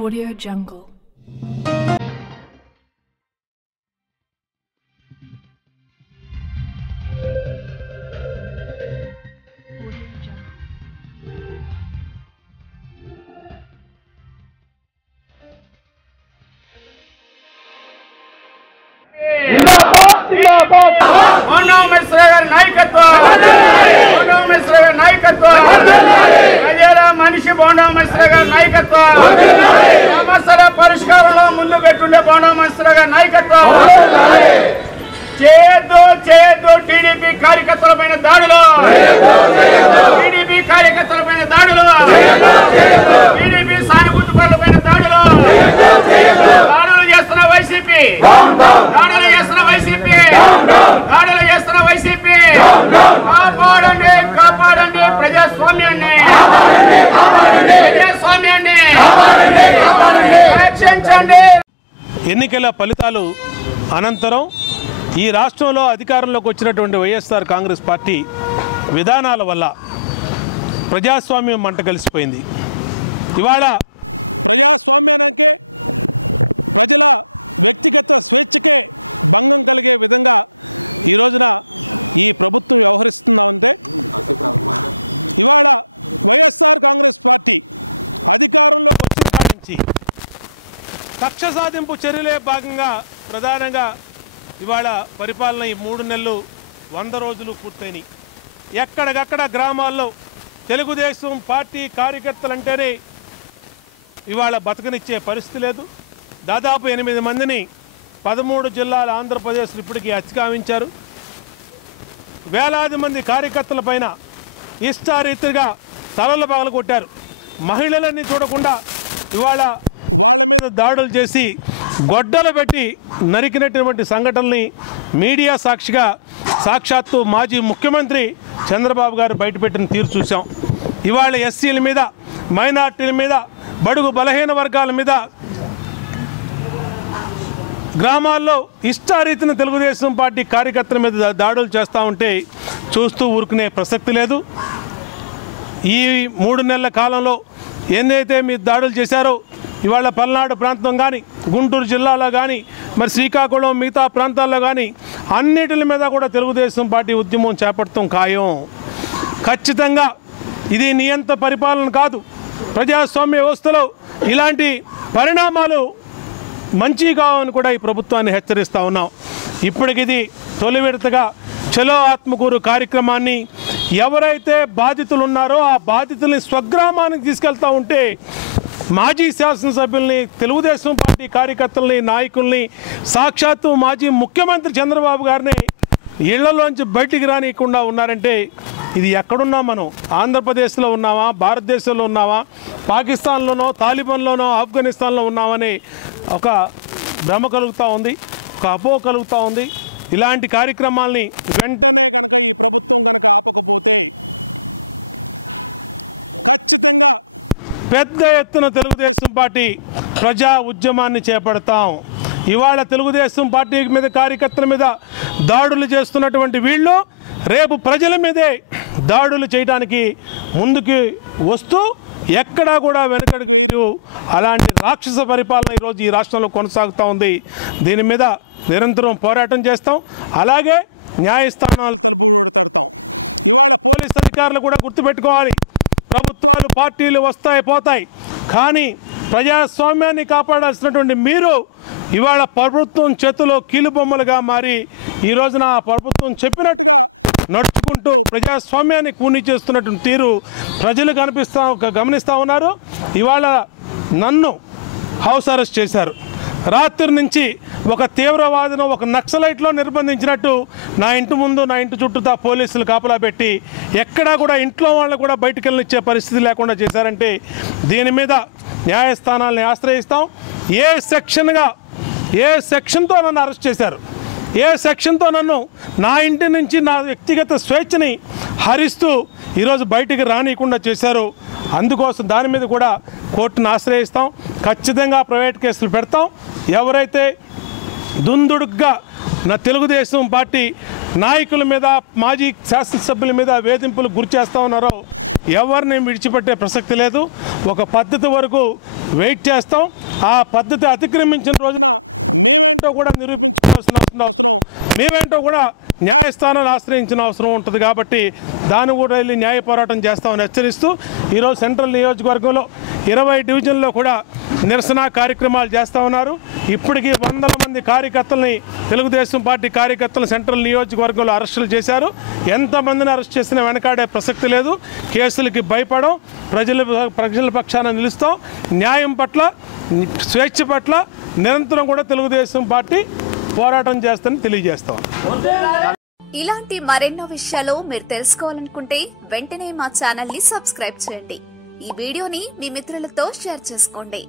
Audio Jungle. మనిషి బోండా మహేశ్వర గారి నాయకత్వం, సమస్యల పరిష్కారంలో ముందు పెట్టుండే బోండా మహేశ్వర గారి నాయకత్వం. చేయొద్దు టీడీపీ కార్యకర్తలపైన దాడులు, టీడీపీ కార్యకర్తలపైన దాడులు, టీడీపీ సానుభూతి పరులపైన దాడులు, దాడులు చేస్తున్న వైసీపీ, దాడులు చేస్తున్న వైసీపీ, దాడులు చేస్తున్న వైసీపీ. కాపాడండి కాపాడండి ప్రజాస్వామ్యాన్ని, ప్రజాస్వామ్యాన్ని రక్షించండి. ఎన్నికల ఫలితాలు అనంతరం ఈ రాష్ట్రంలో అధికారంలోకి వచ్చినటువంటి వైఎస్ఆర్ కాంగ్రెస్ పార్టీ విధానాల వల్ల ప్రజాస్వామ్యం మంట కలిసిపోయింది. ఇవాళ కక్ష సాధింపు చర్యలే భాగంగా ప్రధానంగా ఇవాళ పరిపాలన ఈ 3 నెలలు 100 రోజులు పూర్తయినాయి. ఎక్కడికక్కడ గ్రామాల్లో తెలుగుదేశం పార్టీ కార్యకర్తలంటేనే ఇవాళ బతకనిచ్చే పరిస్థితి లేదు. దాదాపు 8 మందిని 13 జిల్లాల ఆంధ్రప్రదేశ్లో ఇప్పటికీ అతిక్రమించారు. వేలాది మంది కార్యకర్తల పైన ఇష్టారీతిగా తలలు పగలగొట్టారు. మహిళలన్నీ చూడకుండా ఇవాళ దాడులు చేసి గొడ్డలు పెట్టి నరికినటువంటి సంఘటనల్ని మీడియా సాక్షిగా సాక్షాత్తు మాజీ ముఖ్యమంత్రి చంద్రబాబు గారు బయటపెట్టిన తీరు చూసాం. ఇవాళ ఎస్సీల మీద, మైనార్టీల మీద, బడుగు బలహీన వర్గాల మీద గ్రామాల్లో ఇష్టారీతిన తెలుగుదేశం పార్టీ కార్యకర్తల మీద దాడులు చేస్తూ ఉంటే చూస్తూ ఊరుకునే ప్రసక్తి లేదు. ఈ 3 నెలల కాలంలో ఏదైతే మీరు దాడులు చేశారో ఇవాళ పల్నాడు ప్రాంతం కానీ, గుంటూరు జిల్లాలో కానీ, మరి శ్రీకాకుళం మిగతా ప్రాంతాల్లో కానీ అన్నిటి మీద కూడా తెలుగుదేశం పార్టీ ఉద్యమం చేపట్టడం ఖాయం. ఖచ్చితంగా ఇది నియంత పరిపాలన కాదు. ప్రజాస్వామ్య వ్యవస్థలో ఇలాంటి పరిణామాలు మంచి కావని కూడా ఈ ప్రభుత్వాన్ని హెచ్చరిస్తూ ఉన్నాం. ఇప్పటికిది తొలి విడతగా చలో ఆత్మకూరు కార్యక్రమాన్ని ఎవరైతే బాధితులు ఉన్నారో ఆ బాధితుల్ని స్వగ్రామానికి తీసుకెళ్తూ ఉంటే మాజీ శాసనసభ్యుల్ని, తెలుగుదేశం పార్టీ కార్యకర్తల్ని, నాయకుల్ని, సాక్షాత్తు మాజీ ముఖ్యమంత్రి చంద్రబాబు గారిని ఇళ్లలోంచి బయటికి రానియకుండా ఉన్నారంటే ఇది ఎక్కడున్నాం మనం? ఆంధ్రప్రదేశ్లో ఉన్నామా, భారతదేశంలో ఉన్నామా, పాకిస్తాన్లోనో, తాలిబాన్లోనో, ఆఫ్ఘనిస్తాన్లో ఉన్నామని ఒక భ్రమ కలుగుతూ ఉంది, ఒక అపోహ కలుగుతూ ఉంది. ఇలాంటి కార్యక్రమాల్ని పెద్ద ఎత్తున తెలుగుదేశం పార్టీ ప్రజా ఉద్యమాన్ని చేపడతాం. ఇవాళ తెలుగుదేశం పార్టీ మీద, కార్యకర్తల మీద దాడులు చేస్తున్నటువంటి వీళ్ళు రేపు ప్రజల మీదే దాడులు చేయడానికి ముందుకు వస్తూ ఎక్కడా కూడా వెనకడుగు అలాంటి రాక్షస పరిపాలన ఈరోజు ఈ రాష్ట్రంలో కొనసాగుతూ ఉంది. దీని మీద నిరంతరం పోరాటం చేస్తాం. అలాగే న్యాయస్థానాలు, పోలీస్ అధికారులు కూడా గుర్తుపెట్టుకోవాలి. ప్రభుత్వాలు, పార్టీలు వస్తాయి పోతాయి, కానీ ప్రజాస్వామ్యాన్ని కాపాడాల్సినటువంటి మీరు ఇవాళ ప్రభుత్వం చేతిలో కీలుబొమ్మలుగా మారి ఈ రోజున ప్రభుత్వం చెప్పినట్టు నడుచుకుంటూ ప్రజాస్వామ్యాన్ని కూని చేస్తున్నటువంటి తీరు ప్రజలు గమనిస్తూ ఉన్నారు. ఇవాళ నన్ను హౌస్ అరెస్ట్ చేశారు. రాత్రి నుంచి ఒక తీవ్రవాదిని, ఒక నక్సలైట్లో నిర్బంధించినట్టు నా ఇంటి ముందు, నా ఇంటి చుట్టూతా పోలీసులు కాపలా పెట్టి ఎక్కడా కూడా ఇంట్లో వాళ్ళని కూడా బయటకు వెళ్ళనిచ్చే పరిస్థితి లేకుండా చేశారంటే దీని మీద న్యాయస్థానాలని ఆశ్రయిస్తాం. ఏ సెక్షన్తో నన్ను అరెస్ట్ చేశారు, ఏ సెక్షన్తో నన్ను నా ఇంటి నుంచి నా వ్యక్తిగత స్వేచ్ఛని హరిస్తూ ఈరోజు బయటికి రానియకుండా చేశారు, అందుకోసం దాని మీద కూడా కోర్టును ఆశ్రయిస్తాం. ఖచ్చితంగా ప్రైవేట్ కేసులు పెడతాం. ఎవరైతే దుందుడుగ్గా నా తెలుగుదేశం పార్టీ నాయకుల మీద, మాజీ శాసనసభ్యుల మీద వేధింపులు గురి చేస్తూ ఉన్నారో ఎవరిని విడిచిపెట్టే ప్రసక్తి లేదు. ఒక పద్ధతి వరకు వెయిట్ చేస్తాం. ఆ పద్ధతి అతిక్రమించిన రోజు కూడా నిరూపించాల్సిన మేమేంటో కూడా న్యాయస్థానాన్ని ఆశ్రయించిన అవసరం ఉంటుంది. కాబట్టి దాన్ని కూడా వెళ్ళి న్యాయ పోరాటం చేస్తామని హెచ్చరిస్తూ ఈరోజు సెంట్రల్ నియోజకవర్గంలో 20 డివిజన్లో కూడా నిరసన కార్యక్రమాలు చేస్తూ ఉన్నారు. ఇప్పటికీ వందల మంది కార్యకర్తలని, తెలుగుదేశం పార్టీ కార్యకర్తలు సెంట్రల్ నియోజకవర్గంలో అరెస్టులు చేశారు. ఎంతమందిని అరెస్ట్ చేసినా వెనకాడే ప్రసక్తి లేదు. కేసులకి భయపడం, ప్రజల పక్షాన నిలుస్తాం. న్యాయం పట్ల, స్వేచ్ఛ పట్ల నిరంతరం కూడా తెలుగుదేశం పార్టీ పోరాటం చేస్తానని తెలియజేస్తాం. ఇలాంటి మరెన్నో విషయాలు మీరు తెలుసుకోవాలనుకుంటే వెంటనే మా ఛానల్ ని సబ్స్క్రైబ్ చేయండి. ఈ వీడియోని మీ మిత్రులతో షేర్ చేసుకోండి.